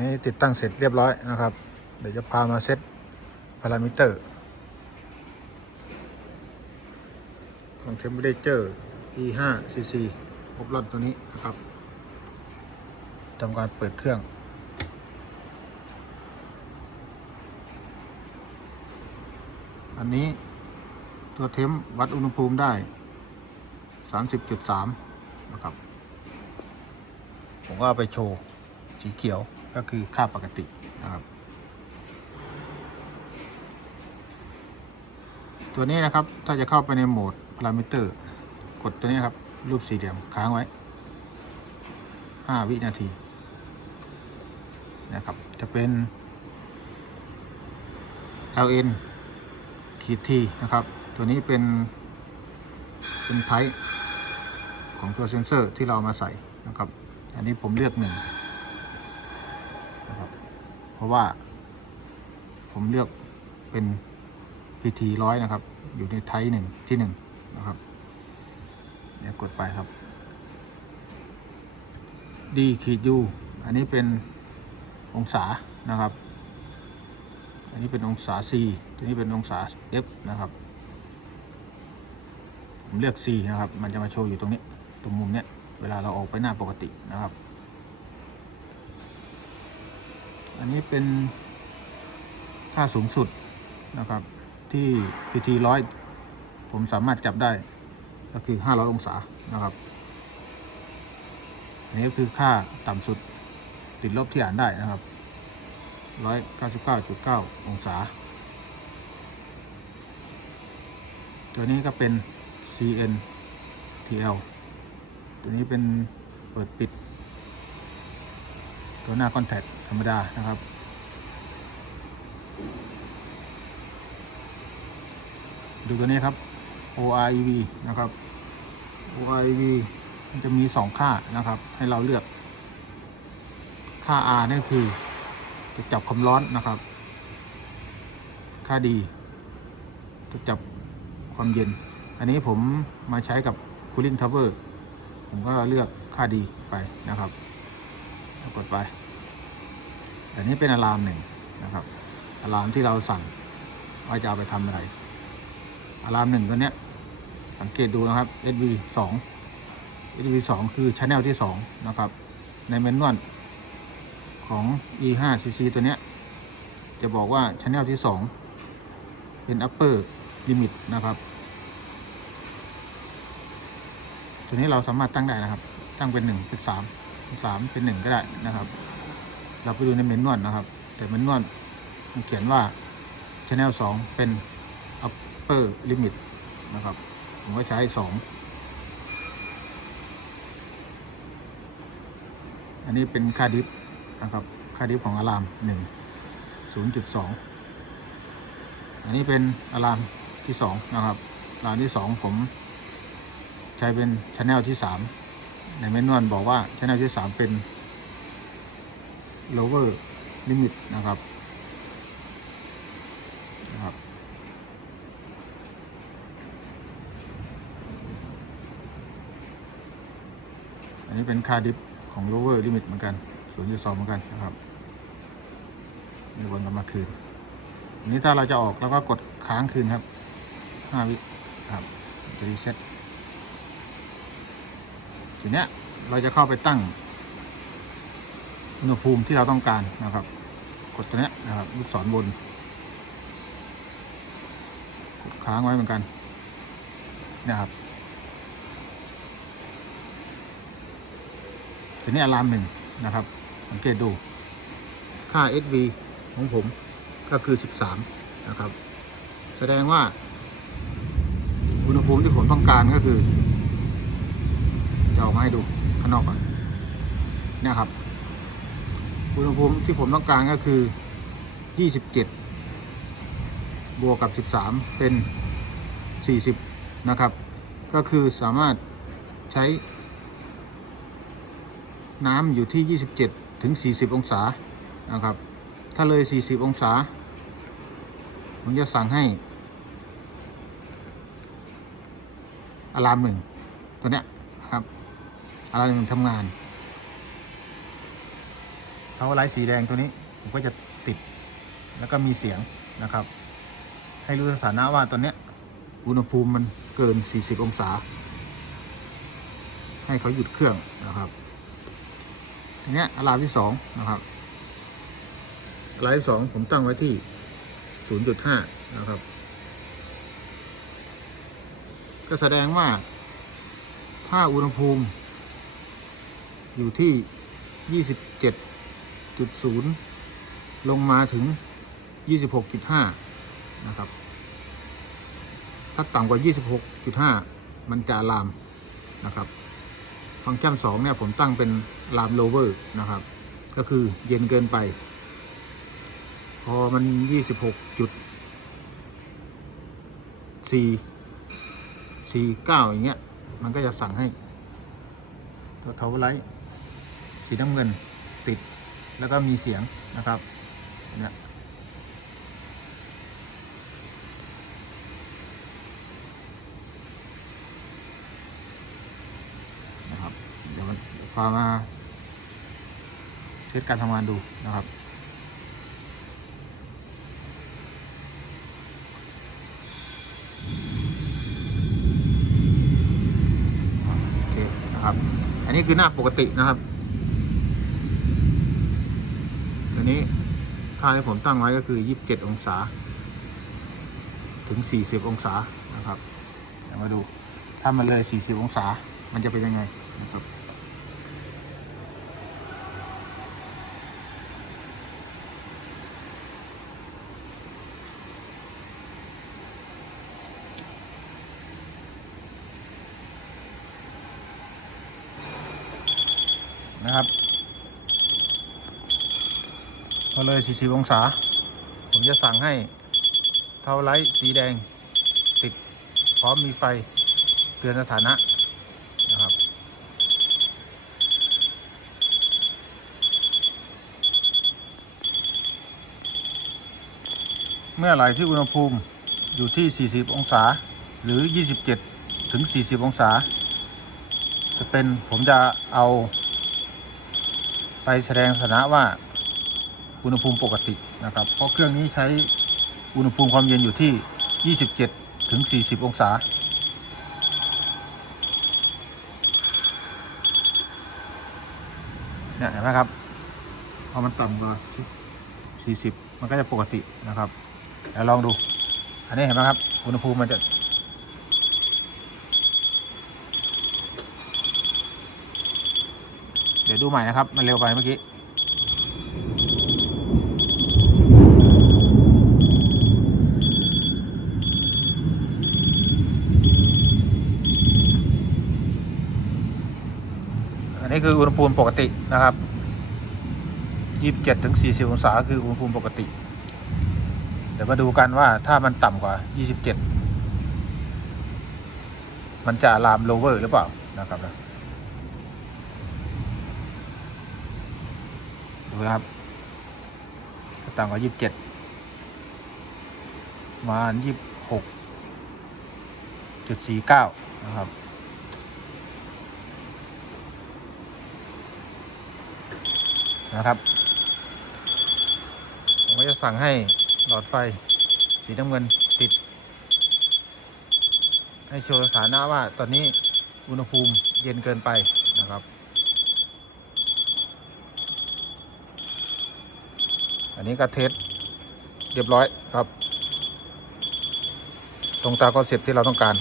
นี้ติดตั้งเสร็จเรียบร้อยนะครับ เดี๋ยวจะพามาเซตพารามิเตอร์ ของ Temperature E5 cc พบรอนตัวนี้นะครับทำการเปิดเครื่องอันนี้ตัวเทมวัดอุณหภูมิได้ 30.3 นะครับ ผมก็เอาไปโชว์ สีเขียว ก็คือค่าปกตินะครับ ตัวนี้นะครับถ้าจะเข้าไปในโหมดพารามิเตอร์ กดตัวนี้ครับรูปสี่เหลี่ยมค้างไว้ 5 วินาทีนะครับจะเป็น ln ขีดทีนะครับ ตัวนี้เป็น เป็นไทป์ของตัวเซนเซอร์ที่เรามาใส่นะครับ อันนี้ผมเลือกหนึ่ง ราะว่า ผมเลือกเป็น PT ร้อยนะครับ อยู่ในไทป์หนึ่งที่หนึ่งนะครับเดี๋ยวกดไปครับ D ขีด U อันนี้เป็นองศานะครับ อันนี้เป็นองศา C ตัวนี้เป็นองศา F นะครับ ผมเลือก C นะครับ มันจะมาโชว์อยู่ตรงนี้ ตรงมุมเนี้ย เวลาเราออกไปหน้าปกตินะครับ อันนี้เป็นค่าสูงสุดนะครับ ที่ PT ร้อยผมสามารถจับได้ก็คือ 500 องศานะครับอันนี้ก็คือค่าต่ำสุดติดลบที่อ่านได้นะครับ 199.9 องศา ตัวนี้ก็เป็น CN TL ตัวนี้เป็นเปิดปิด ตัวหน้าคอนแทคธรรมดานะครับ ดูตัวนี้ครับ OREV นะครับ OREV มันจะมี 2 ค่านะครับ ให้เราเลือก ค่า R นี่คือจะจับความร้อนนะครับ ค่า D จะจับความเย็น อันนี้ผมมาใช้กับ Cooling Tower ผมก็เลือกค่า D ไปนะครับ กดไป อันนี้เป็นอะลามหนึ่งนะครับอะลามที่เราสั่งว่าจะเอาไปทำอะไรอะลามหนึ่งตัวเนี้ย สังเกตดูนะครับ SV 2 SV 2คือช anel ที่2นะครับ ในเมนวลของ E5 cc ตัวเนี้ย จะบอกว่าช anel ที่2เป็น upper limit นะครับตัวนี้เราสามารถตั้งได้นะครับ ตั้งเป็น1เป็น3เป็น3เป็น1ก็ได้นะครับ เราไปดูในเมนนวลนะครับ แต่เมนนวลมันเขียนว่า channel 2 เป็น upper limit นะครับ ผมก็ใช้ 2 อันนี้เป็นค่าดิฟนะครับค่าดิฟของอะลาม 1 0.2 อันนี้เป็นอะลามที่ 2 นะครับอะลามที่ 2 ผมใช้เป็นช anel ที่ 3 ในเมนนวลบอกว่าช anel ที่ 3 เป็น lower limit นะครับนะครับอันนี้เป็นค่าดิฟของ lower limit เหมือนกัน0.2เหมือนกันนะครับ มีวนกลับมาคืนอันนี้ถ้าเราจะออกเราก็กดค้างคืนครับ5วิครับจะรีเซ็ตทีเนี้ยเราจะเข้าไปตั้ง อุณหภูมิที่เราต้องการนะครับ กดตัวนี้นะครับลูกศรบน กดค้างไว้เหมือนกันนะครับทีนี้อะลามหนึ่งนะครับ สังเกตดูค่า SV ของผมก็คือ 13 นะครับ แสดงว่า อุณหภูมิที่ผมต้องการก็คือ จะออกมาให้ดูข้างนอกก่อนนี่ยครับ อุณหภูมิที่ผมต้องการก็คือ 27 บวกกับ 13 เป็น 40 นะครับ ก็คือสามารถใช้น้ำอยู่ที่ 27 ถึง 40 องศานะครับ ถ้าเลย 40 องศา ผมจะสั่งให้อะลามหนึ่งตัวเนี้ยครับอะลามหนึ่งทำงาน เทาไลท์สีแดงตัวนี้ผมก็จะติด แล้วก็มีเสียงนะครับ ให้รู้สถานะว่าตอนนี้อุณหภูมิมันเกิน 40 องศา ให้เขาหยุดเครื่องนะครับทีนี้อลามที่สองนะครับอลามที่สองผมตั้งไว้ที่ 0.5 นะครับ ก็แสดงว่า ถ้าอุณหภูมิอยู่ที่ 27.0ลงมาถึง 26.5 นะครับ ถ้าต่ำกว่า 26.5 มันจะลามนะครับ ฟังก์ชัน 2 เนี่ยผมตั้งเป็นลามโลเวอร์นะครับ ก็คือเย็นเกินไป พอมัน 26.4 49 อย่างเงี้ย มันก็จะสั่งให้ตัวเทาไลท์สีน้ำเงินติด แล้วก็มีเสียงนะครับเนี่ยนะครับเดี๋ยวมันพามาเทสการทำงานดูนะครับโอเคนะครับ อันนี้คือหน้าปกตินะครับอั นนี้ค่าที่ผมตั้งไว้ก็คือ 27 องศา ถึง 40 องศานะครับเดี๋ยวมาดู ถ้ามันเลย 40 องศา มันจะเป็นยังไงนะครับนะครับ พอเลย 40 องศา ผมจะสั่งให้เทาไลท์สีแดงติดพร้อมมีไฟเตือนสถานะนะครับ เมื่อไหร่ที่อุณหภูมิอยู่ที่ 40 องศาหรือ 27 ถึง 40 องศา จะเป็นผมจะเอาไปแสดงสถานะว่า อุณหภูมิปกตินะครับเพราะเครื่องนี้ใช้อุณหภูมิความเย็นอยู่ที่ 27 ถึง 40 องศา เนี่ยเห็นไหมครับพอมันต่ำกว่า40 มันก็จะปกตินะครับเดี๋ยวลองดู อันนี้เห็นไหมครับ อุณหภูมิมันจะเดี๋ยวดูใหม่นะครับ มันเร็วไปเมื่อกี้ คืออุณหภูมิปกตินะครับ27ถึง40องศาคืออุณหภูมิปกติ เดี๋ยวมาดูกันว่าถ้ามันต่ำกว่า27มันจะอะลามโลเวอร์หรือเปล่านะครับนะดูนะครับต่ำกว่ายี่สิบเจ็ดมายี่สิบหกจุดสี่เก้านะครับ นะครับ ผมก็จะสั่งให้หลอดไฟสีน้ำเงินติด ให้โชว์สถานะว่าตอนนี้อุณหภูมิเย็นเกินไปนะครับ อันนี้ก็เทสเรียบร้อยครับ ตรงตามคอนเซ็ปที่เราต้องการ